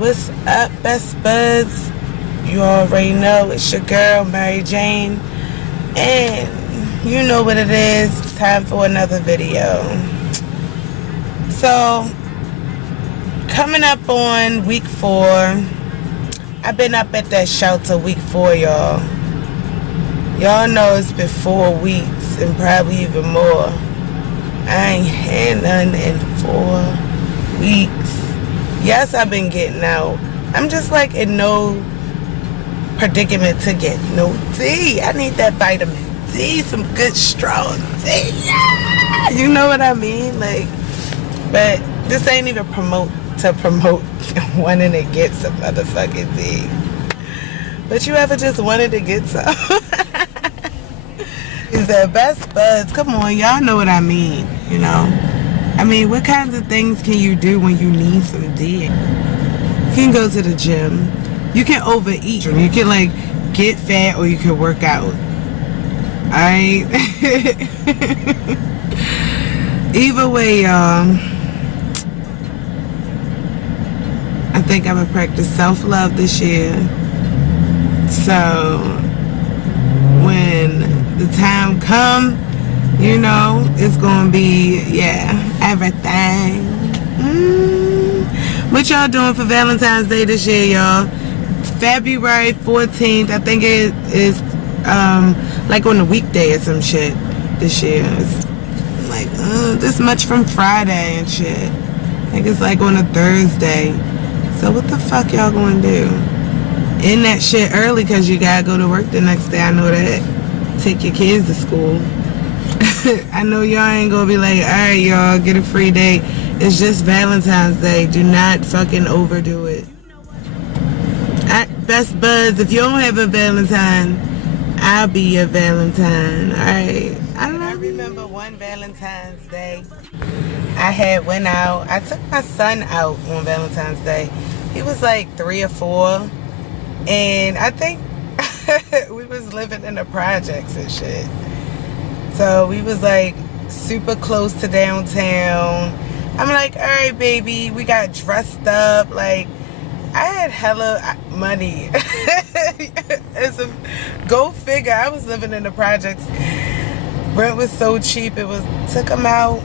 What's up, best buds? You already know it's your girl, Mary Jane. And you know what it is. It's time for another video. So, coming up on week 4. I've been up at that shelter week 4, y'all. Y'all know it's been 4 weeks and probably even more. I ain't had none in 4 weeks. Yes, I've been getting out. I'm just like in no predicament to get no D. I need that vitamin D, some good strong D. Yeah! You know what I mean? Like, but this ain't even promote wanting to get some motherfucking D. But you ever just wanted to get some? Is that best buds? Come on, y'all know what I mean, you know? I mean, what kinds of things can you do when you need some D? You can go to the gym. You can overeat. You can, like, get fat or you can work out. Alright? Either way, y'all, I think I'm going to practice self-love this year. So, when the time comes, you know, it's going to be, yeah, everything. What y'all doing for Valentine's Day this year, y'all? February 14th, I think it is, like on a weekday or some shit this year. It's like, this much from Friday and shit. I think it's like on a Thursday. So what the fuck y'all going to do? End that shit early because you got to go to work the next day. I know that. Take your kids to school. I know y'all ain't gonna be like, alright, y'all, get a free day. It's just Valentine's Day. Do not fucking overdo it. Best buds, if you don't have a Valentine, I'll be your Valentine. Alright. I remember one Valentine's Day I went out. I took my son out on Valentine's Day. He was like 3 or 4. And I think we was living in the projects and shit. So we was like super close to downtown. I'm like, all right, baby. We got dressed up. Like, I had hella money. Go figure. I was living in the projects. Rent was so cheap. Took him out.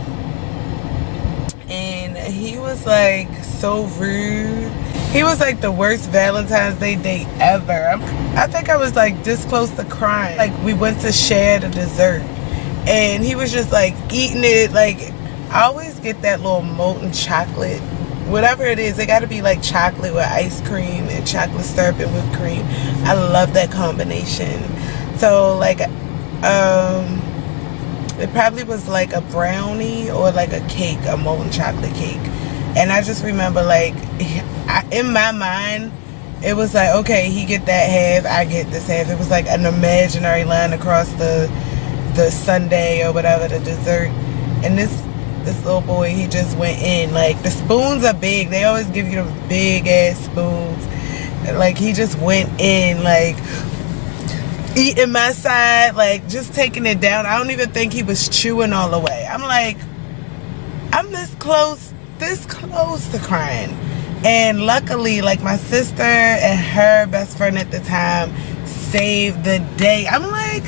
And he was like so rude. He was like the worst Valentine's Day date ever. I think I was like this close to crying. Like, we went to share the dessert. And he was just like eating it. Like, I always get that little molten chocolate. Whatever it is, it got to be like chocolate with ice cream and chocolate syrup and whipped cream. I love that combination. So like, it probably was like a brownie or like a cake, a molten chocolate cake. And I just remember, like, in my mind, it was like, okay, he get that half, I get this half. It was like an imaginary line across the sundae or whatever, the dessert. And this little boy, he just went in. Like, the spoons are big. They always give you the big ass spoons. Like, he just went in, like, eating my side, like, just taking it down. I don't even think he was chewing all the way. I'm like, I'm this close to crying. And luckily, like, my sister and her best friend at the time saved the day. I'm like,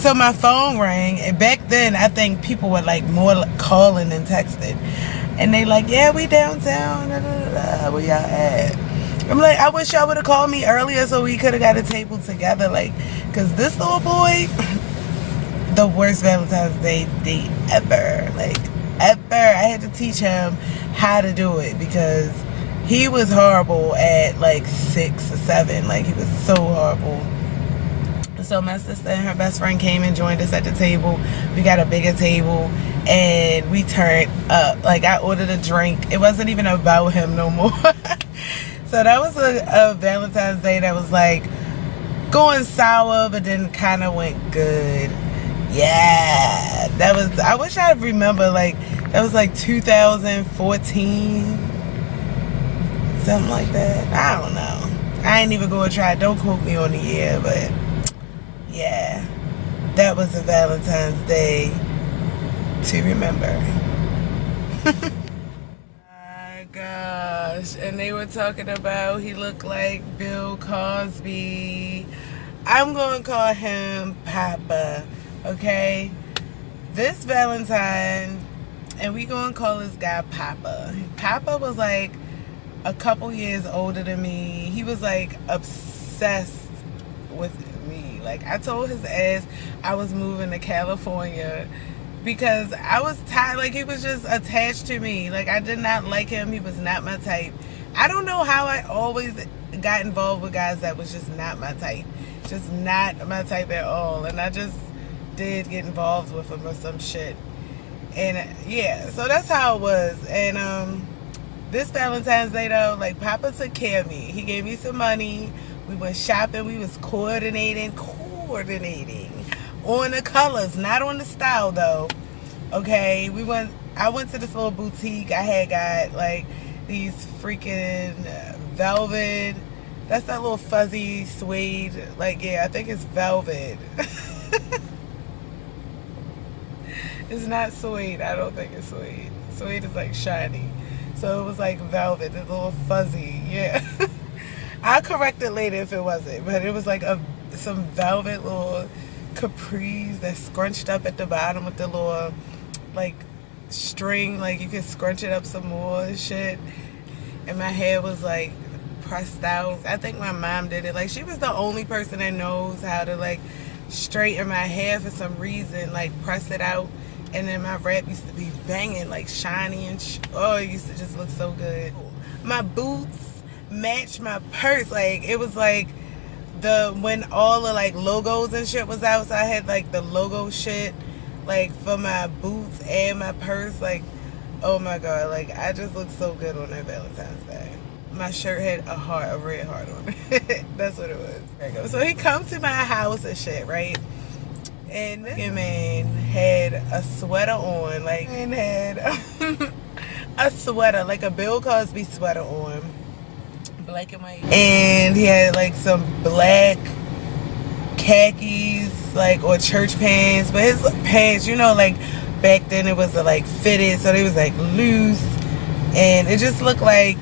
so my phone rang, and back then I think people were like more calling than texting, and they like, yeah, we downtown, where y'all at? I'm like, I wish y'all would have called me earlier so we could have got a table together, like, because this little boy, the worst Valentine's Day date ever, like, ever. I had to teach him how to do it because he was horrible at like 6 or 7, like, he was so horrible. So my sister and her best friend came and joined us at the table. We got a bigger table and we turned up. Like, I ordered a drink. It wasn't even about him no more. So that was a Valentine's Day that was like going sour, but then kind of went good. Yeah, that was, I wish I remember, like, that was like 2014, something like that. I don't know. I ain't even gonna try. Don't quote me on the year, but yeah, that was a Valentine's Day to remember. My gosh. and they were talking about he looked like Bill Cosby. I'm going to call him Papa, okay? This Valentine, and we going to call this guy Papa. Papa was like a couple years older than me. He was like obsessed with me. Like, I told his ass I was moving to California because I was tired. Like, he was just attached to me. Like, I did not like him. He was not my type. I don't know how I always got involved with guys that was just not my type. Just not my type at all. And I just did get involved with him or some shit. And yeah, so that's how it was. And this Valentine's Day though, like, Papa took care of me. He gave me some money. We went shopping. We was coordinating on the colors, not on the style though. Okay, I went to this little boutique. I had got like these freaking velvet. That's that little fuzzy suede. Like, yeah, I think it's velvet. It's not suede. I don't think it's suede. Suede is like shiny. So it was like velvet. It's a little fuzzy. Yeah. I'll correct it later if it wasn't. But it was like some velvet little capris that scrunched up at the bottom with the little like string. Like you could scrunch it up some more and shit. And my hair was like pressed out. I think my mom did it. Like, she was the only person that knows how to like straighten my hair for some reason. Like, press it out. And then my wrap used to be banging, like shiny and oh, it used to just look so good. My boots matched my purse. Like, it was like when all the like logos and shit was out, so I had like the logo shit like for my boots and my purse. Like, oh my god, like I just looked so good on that Valentine's Day. My shirt had a red heart on it. That's what it was. So he comes to my house and shit, right? And this man had a sweater on, like, and had a sweater, like a Bill Cosby sweater on, black and white. And he had like some black khakis, like, or church pants. But his pants, you know, like back then it was like fitted, so they was like loose, and it just looked like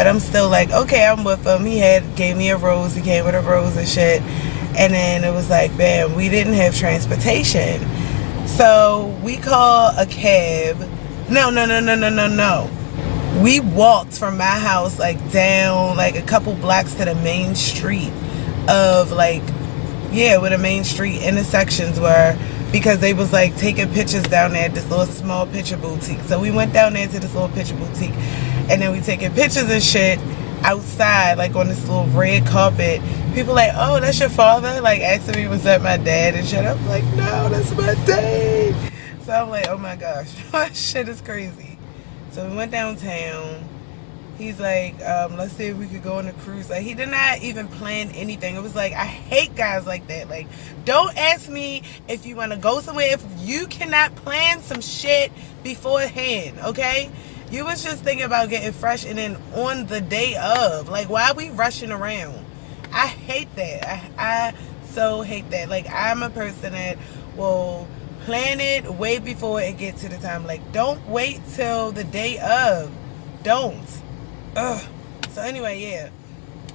but I'm still like, okay, I'm with him. He gave me a rose. He came with a rose and shit. And then it was like, bam, we didn't have transportation. So we call a cab. No. We walked from my house like down like a couple blocks to the main street of like, yeah, where the main street intersections were, because they was like taking pictures down there at this little small picture boutique. So we went down there to this little picture boutique, and then we taking pictures and shit outside, like on this little red carpet. People like, oh, that's your father? Like asking me, was that my dad and shit. I'm like, no, that's my dad. So I'm like, oh my gosh, shit is crazy. So we went downtown. He's like, let's see if we could go on a cruise. Like, he did not even plan anything. It was like, I hate guys like that. Like, don't ask me if you want to go somewhere if you cannot plan some shit beforehand, okay? You was just thinking about getting fresh and then on the day of. Like, why are we rushing around? I hate that. I so hate that. Like, I'm a person that will plan it way before it gets to the time. Like, don't wait till the day of. Don't. Ugh. So anyway, yeah,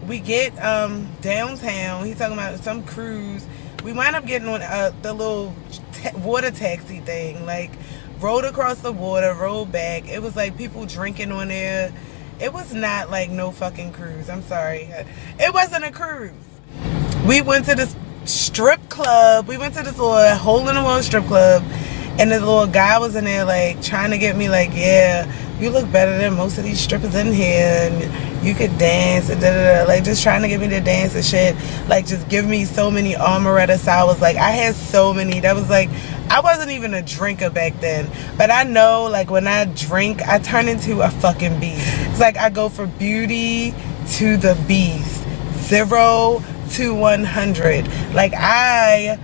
we get downtown. He's talking about some cruise. We wind up getting on the little water taxi thing, like rode across the water, rode back. It was like people drinking on there. It was not like no fucking cruise. I'm sorry, it wasn't a cruise. We went to this strip club. We went to this little hole in the wall strip club, and this little guy was in there like trying to get me like, yeah, you look better than most of these strippers in here, and you could dance, and da-da-da. Like, just trying to get me to dance and shit. Like, just give me so many amaretto sours. Like, I had so many. That was like, I wasn't even a drinker back then. But I know, like, when I drink, I turn into a fucking beast. It's like I go from beauty to the beast. 0 to 100. Like, I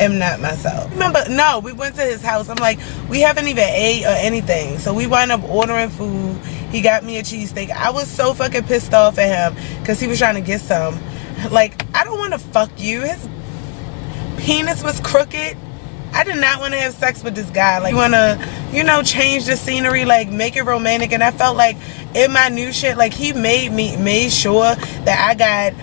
am not myself. Remember, no, we went to his house. I'm like, we haven't even ate or anything. So we wound up ordering food. He got me a cheesesteak. I was so fucking pissed off at him because he was trying to get some. Like, I don't want to fuck you. His penis was crooked. I did not want to have sex with this guy. Like, you want to, you know, change the scenery, like, make it romantic. And I felt like in my new shit, like, he made sure that I got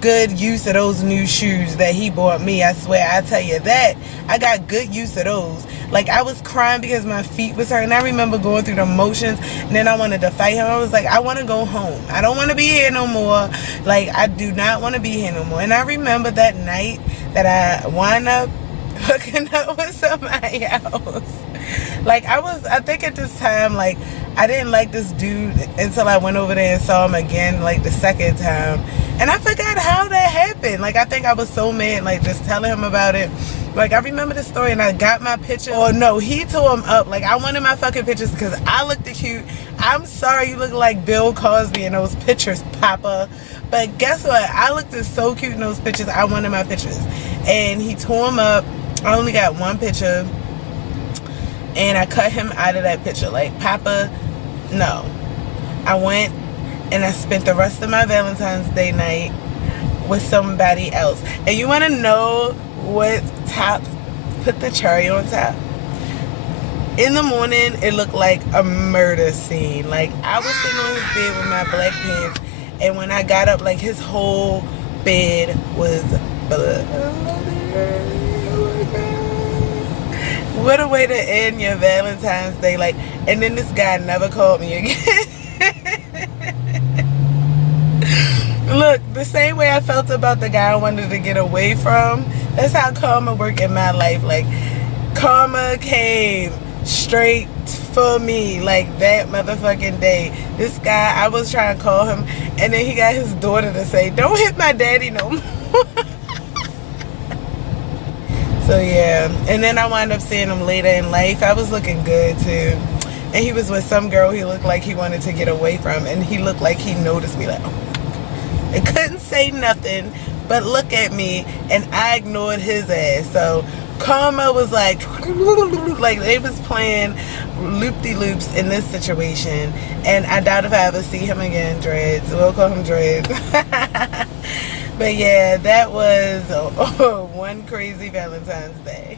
good use of those new shoes that he bought me. I swear, I tell you that, I got good use of those. Like, I was crying because my feet was hurting. I remember going through the motions, and then I wanted to fight him. I was like, I want to go home. I don't want to be here no more. Like, I do not want to be here no more. And I remember that night that I wound up hooking up with somebody else. Like, I think at this time, like, I didn't like this dude until I went over there and saw him again, like, the second time. And I forgot how that happened. Like, I think I was so mad, like, just telling him about it. Like, I remember the story, and I got my picture. Or no, he tore him up. Like, I wanted my fucking pictures because I looked cute. I'm sorry you look like Bill Cosby in those pictures, Papa. But guess what? I looked so cute in those pictures. I wanted my pictures. And he tore him up. I only got one picture. And I cut him out of that picture. Like, Papa, no. I went and I spent the rest of my Valentine's Day night with somebody else. And you want to know what put the cherry on top? In the morning, it looked like a murder scene. Like, I was sitting on his bed with my black pants, and when I got up, like, his whole bed was blood. What a way to end your Valentine's Day. Like, and then this guy never called me again. Look, the same way I felt about the guy I wanted to get away from, that's how karma worked in my life. Like, karma came straight for me, like, that motherfucking day. This guy, I was trying to call him, and then he got his daughter to say, don't hit my daddy no more. So yeah, and then I wound up seeing him later in life. I was looking good too, and he was with some girl he looked like he wanted to get away from, and he looked like he noticed me. Like, oh. I couldn't say nothing but look at me, and I ignored his ass. So karma was like they was playing loop-de-loops in this situation, and I doubt if I ever see him again. Dreads, we'll call him Dreads. But yeah, that was one crazy Valentine's Day.